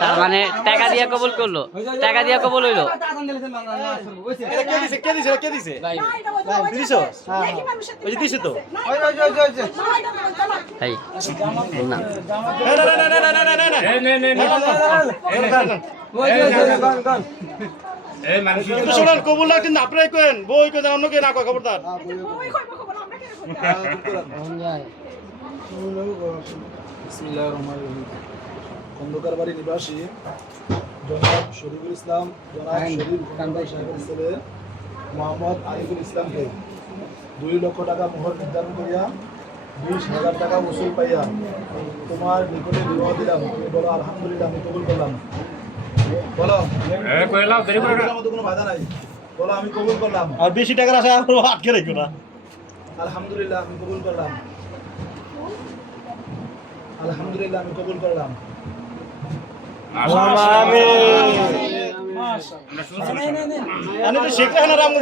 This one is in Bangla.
তার মানে টাকা দিয়া কবুল করল টাকা দিয়া কবুল হইল কবুল না কিন্তু আপনারাই কেন বই কেন অন্য কে না খবরদার খন্দকার বাড়ি নিবাসী জনাব শরীফুল ইসলাম জনাব শরীফ খন্দকার সাহেবের ছেলে মোহাম্মদ আরিফুল ইসলামকে দুই লক্ষ টাকা মোহর নির্ধারণ করিয়া বিশ হাজার টাকা উসুল পাইয়া তোমার নিকটে বিবাহ দিলাম তুমি বলো আলহামদুলিল্লাহ আমি কবুল করলাম বলো কোনো বাধা নাই বলো আমি কবুল করলাম আর বেশি টাকার আশা আটকে রাখো না আলহামদুলিল্লাহ আমি কবুল করলাম। আলহামদুলিল্লাহ আমি কবুল করলাম। আমি তো শেখ রাহানা রাম